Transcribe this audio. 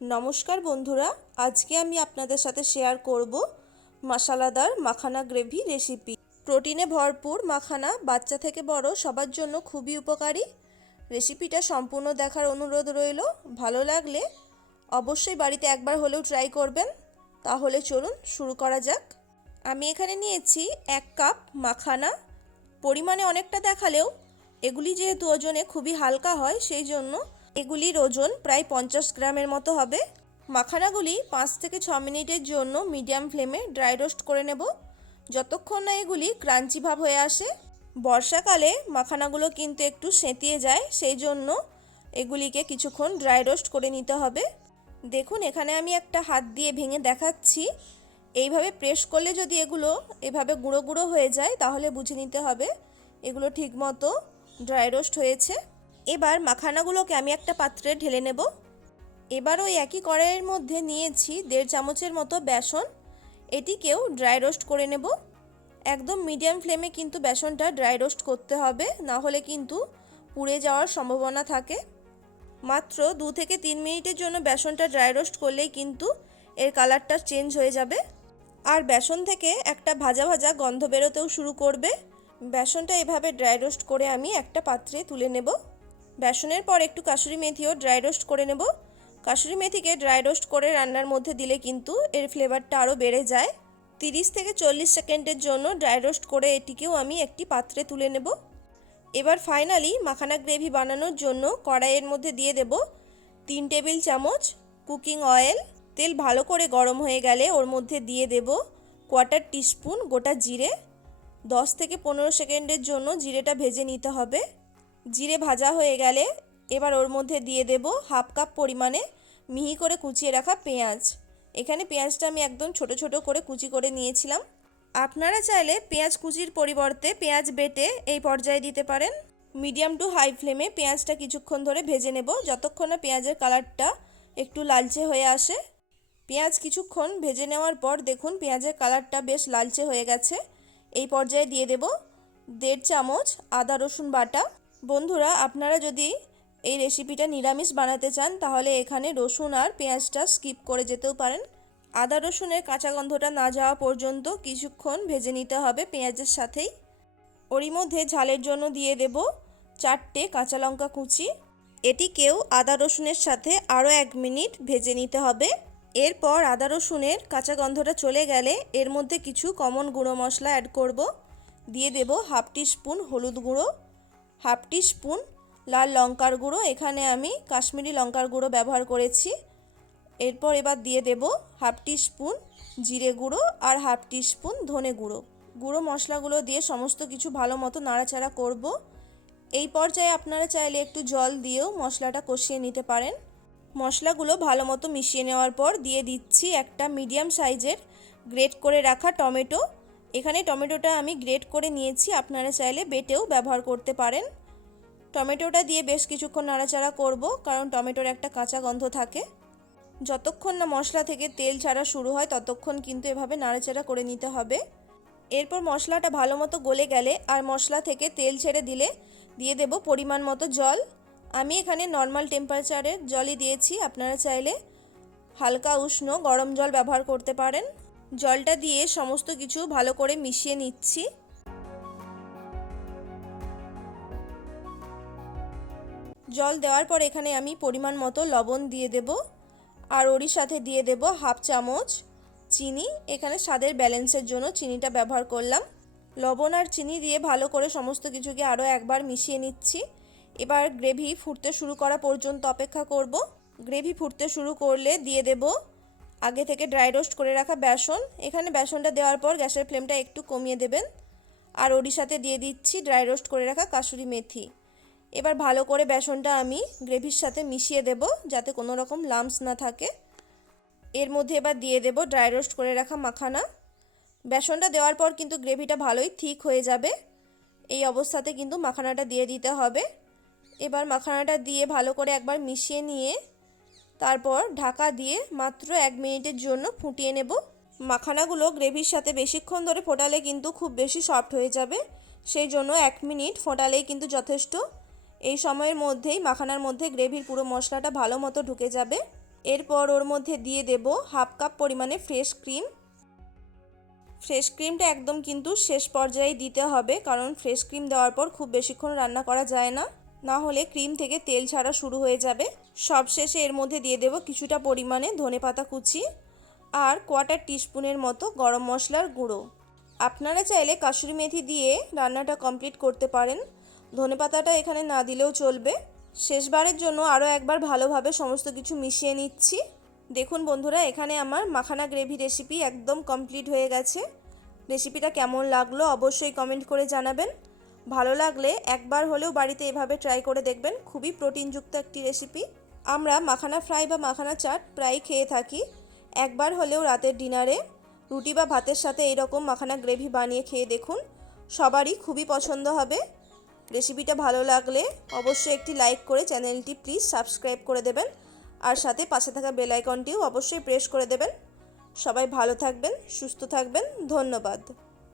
নমস্কার বন্ধুরা, আজকে আমি আপনাদের সাথে শেয়ার করব মশলাদার মাখানা গ্রেভি রেসিপি। প্রোটিনে ভরপুর মাখানা বাচ্চা থেকে বড় সবার জন্য খুবই উপকারী। রেসিপিটা সম্পূর্ণ দেখার অনুরোধ রইল। ভালো লাগলে অবশ্যই বাড়িতে একবার হলেও ট্রাই করবেন। তাহলে চলুন শুরু করা যাক। আমি এখানে নিয়েছি 1 কাপ মাখানা। পরিমাণে অনেকটা দেখালেও এগুলি যেহেতু ওজনে খুবই হালকা হয়, সেই জন্য এগুলির ওজন প্রায় 50 গ্রামের মতো হবে। মাখানাগুলি 5 থেকে 6 মিনিটের জন্য মিডিয়াম ফ্লেমে ড্রাই রোস্ট করে নেব, যতক্ষণ না এগুলি ক্রাঞ্চি ভাব হয়ে আসে। বর্ষাকালে মাখানাগুলো কিন্তু একটু সেঁতিয়ে যায়, সেই জন্য এগুলিকে কিছুক্ষণ ড্রাই রোস্ট করে নিতে হবে। দেখুন, এখানে আমি একটা হাত দিয়ে ভেঙে দেখাচ্ছি। এইভাবে প্রেস করলে যদি এগুলো এভাবে গুঁড়ো গুঁড়ো হয়ে যায়, তাহলে বুঝে নিতে হবে এগুলো ঠিকমতো ড্রাই রোস্ট হয়েছে। এবার মাখানাগুলোকে আমি একটা পাত্রে ঢেলে নেব। এবার ওই একই কড়াইয়ের মধ্যে নিয়েছি 1.5 চামচের মতো বেসন। এটিকেও ড্রাই রোস্ট করে নেব। একদম মিডিয়াম ফ্লেমে কিন্তু বেসনটা ড্রাই রোস্ট করতে হবে, না হলে কিন্তু পুড়ে যাওয়ার সম্ভাবনা থাকে। মাত্র 2 থেকে 3 মিনিটের জন্য বেসনটা ড্রাই রোস্ট করলেই কিন্তু এর কালারটা চেঞ্জ হয়ে যাবে। আর বেসন থেকে একটা ভাজা ভাজা গন্ধ বেরোতেও শুরু করবে। বেসনটা এভাবে ড্রাই রোস্ট করে আমি একটা পাত্রে তুলে নেব। বেসনের পর একটু কাসুরি মেথিও ড্রাই রোস্ট করে নেব। কাসুরি মেথিকে ড্রাই রোস্ট করে রান্নার মধ্যে দিলে কিন্তু এর ফ্লেভারটা আরও বেড়ে যায়। 30 থেকে 40 সেকেন্ডের জন্য ড্রাই রোস্ট করে এটিকেও আমি একটি পাত্রে তুলে নেব। এবার ফাইনালি মাখানা গ্রেভি বানানোর জন্য কড়াইয়ের মধ্যে দিয়ে দেব 3 টেবিল চামচ কুকিং অয়েল। তেল ভালো করে গরম হয়ে গেলে ওর মধ্যে দিয়ে দেব 1/4 টিস্পুন গোটা জিরে। 10 থেকে 15 সেকেন্ডের জন্য জিরেটা ভেজে নিতে হবে। জিরে ভাজা হয়ে গেলে এবার ওর মধ্যে দিয়ে দেব 1/2 কাপ পরিমাণে মিহি করে কুচিয়ে রাখা পেঁয়াজ। এখানে পেঁয়াজটা আমি একদম ছোট ছোট করে কুচি করে নিয়েছিলাম। আপনারা চাইলে পেঁয়াজ কুচির পরিবর্তে পেঁয়াজ বেটে এই পর্যায়ে দিতে পারেন। মিডিয়াম টু হাই ফ্লেমে পেঁয়াজটা কিছুক্ষণ ধরে ভেজে নেব, যতক্ষণ না পেঁয়াজের কালারটা একটু লালচে হয়ে আসে। পেঁয়াজ কিছুক্ষণ ভেজে নেওয়ার পর দেখুন পেঁয়াজের কালারটা বেশ লালচে হয়ে গেছে। এই পর্যায়ে দিয়ে দেব 1.5 চামচ আদা রসুন বাটা। বন্ধুরা, আপনারা যদি এই রেসিপিটা নিরামিষ বানাতে চান, তাহলে এখানে রসুন আর পেঁয়াজটা স্কিপ করে যেতেও পারেন। আদা রসুনের কাঁচা গন্ধটা না যাওয়া পর্যন্ত কিছুক্ষণ ভেজে নিতে হবে পেঁয়াজের সাথেই। ওরই মধ্যে ঝালের জন্য দিয়ে দেব 4টে কাঁচা লঙ্কা কুচি। এটিকেও আদা রসুনের সাথে আরও 1 মিনিট ভেজে নিতে হবে। এরপর আদা রসুনের কাঁচা গন্ধটা চলে গেলে এর মধ্যে কিছু কমন গুঁড়ো মশলা অ্যাড করব। দিয়ে দেব 1/2 টিস্পুন হলুদ গুঁড়ো, 1/2 টিস্পুন লাল লঙ্কার গুঁড়ো। এখানে আমি কাশ্মীরি লঙ্কার গুঁড়ো ব্যবহার করেছি। এরপর এবার দিয়ে দেব 1/2 টিস্পুন জিরে গুঁড়ো আর 1/2 টিস্পুন ধনে গুঁড়ো। গুঁড়ো মশলাগুলো দিয়ে সমস্ত কিছু ভালো মতো নাড়াচাড়া করব। এই পর্যায়ে আপনারা চাইলে একটু জল দিয়েও মশলাটা কষিয়ে নিতে পারেন। মশলাগুলো ভালো মতো মিশিয়ে নেওয়ার পর দিয়ে দিচ্ছি একটা মিডিয়াম সাইজের গ্রেট করে রাখা টমেটো। এখানে টমেটোটা আমি গ্রেট করে নিয়েছি, আপনারা চাইলে বেটেও ব্যবহার করতে পারেন। টমেটোটা দিয়ে বেশ কিছুক্ষণ নাড়াচাড়া করব, কারণ টমেটোর একটা কাঁচা গন্ধ থাকে। যতক্ষণ না মশলা থেকে তেল ছাড়া শুরু হয়, ততক্ষণ কিন্তু এভাবে নাড়াচাড়া করে নিতে হবে। এরপর মশলাটা ভালো মতো গলে গেলে আর মশলা থেকে তেল ছেড়ে দিলে দিয়ে দেব পরিমাণ মতো জল। আমি এখানে নর্মাল টেম্পারেচারের জলই দিয়েছি, আপনারা চাইলে হালকা উষ্ণ গরম জল ব্যবহার করতে পারেন। জলটা দিয়ে সমস্ত কিছু ভালো করে মিশিয়ে নিচ্ছি। জল দেওয়ার পর এখানে আমি পরিমাণ মতো লবণ দিয়ে দেব, আর ওরই সাথে দিয়ে দেব 1/2 চামচ চিনি। এখানে স্বাদের ব্যালেন্সের জন্য চিনিটা ব্যবহার করলাম। লবণ আর চিনি দিয়ে ভালো করে সমস্ত কিছুকে আরও একবার মিশিয়ে নিচ্ছি। এবার গ্রেভি ফুটতে শুরু করা পর্যন্ত অপেক্ষা করব। গ্রেভি ফুটতে শুরু করলে দিয়ে দেব আগে থেকে ড্রাই রোস্ট করে রাখা বেসন। এখানে বেসনটা দেওয়ার পর গ্যাসের ফ্লেমটা একটু কমিয়ে দেবেন। আর ওরই সাথে দিয়ে দিচ্ছি ড্রাই রোস্ট করে রাখা কাসুরি মেথি। এবার ভালো করে বেসনটা আমি গ্রেভির সাথে মিশিয়ে দেব, যাতে কোনো রকম লাম্পস না থাকে। এর মধ্যে এবার দিয়ে দেব ড্রাই রোস্ট করে রাখা মাখানা। বেসনটা দেওয়ার পর কিন্তু গ্রেভিটা ভালোই থিক হয়ে যাবে। এই অবস্থাতে কিন্তু মাখানাটা দিয়ে দিতে হবে। এবার মাখানাটা দিয়ে ভালো করে একবার মিশিয়ে নিয়ে তারপর ঢাকা দিয়ে মাত্র 1 মিনিটের জন্য ফুটিয়ে নেব। মাখানাগুলো গ্রেভির সাথে বেশিক্ষণ ধরে ফোটালে কিন্তু খুব বেশি সফট হয়ে যাবে, সেই জন্য 1 মিনিট ফোটালেই কিন্তু যথেষ্ট। এই সময়ের মধ্যেই মাখানার মধ্যে গ্রেভির পুরো মশলাটা ভালো মতো ঢুকে যাবে। এরপর ওর মধ্যে দিয়ে দেব হাফ কাপ পরিমাণে ফ্রেশ ক্রিম। ফ্রেশ ক্রিমটা একদম কিন্তু শেষ পর্যায়ে দিতে হবে, কারণ ফ্রেশ ক্রিম দেওয়ার পর খুব বেশিক্ষণ রান্না করা যায় না, না হলে ক্রিম থেকে তেল ছাড়া শুরু হয়ে যাবে। সবশেষে এর মধ্যে দিয়ে দেব কিছুটা পরিমাণে ধনেপাতা কুচি আর কোয়ার্টার টিস্পুনের মতো গরম মশলার গুঁড়ো। আপনারা চাইলে কাসুরি মেথি দিয়ে রান্নাটা কমপ্লিট করতে পারেন, ধনেপাতাটা এখানে না দিলেও চলবে। শেষবারের জন্য আরও একবার ভালোভাবে সমস্ত কিছু মিশিয়ে নিচ্ছি। দেখুন বন্ধুরা, এখানে আমার মাখানা গ্রেভি রেসিপি একদম কমপ্লিট হয়ে গেছে। রেসিপিটা কেমন লাগলো অবশ্যই কমেন্ট করে জানাবেন। ভালো লাগলে একবার হলেও বাড়িতে এভাবে ট্রাই করে দেখবেন, খুবই প্রোটিনযুক্ত একটি রেসিপি। আমরা মাখানা ফ্রাই বা মাখানা চাট প্রায় খেয়ে থাকি, একবার হলেও রাতের ডিনারে রুটি বা ভাতের সাথে এইরকম মাখানা গ্রেভি বানিয়ে খেয়ে দেখুন, সবারই খুবই পছন্দ হবে। রেসিপিটা ভালো লাগলে অবশ্যই একটি লাইক করে চ্যানেলটি প্লিজ সাবস্ক্রাইব করে দেবেন, আর সাথে পাশে থাকা বেল আইকনটিও অবশ্যই প্রেস করে দেবেন। সবাই ভালো থাকবেন, সুস্থ থাকবেন, ধন্যবাদ।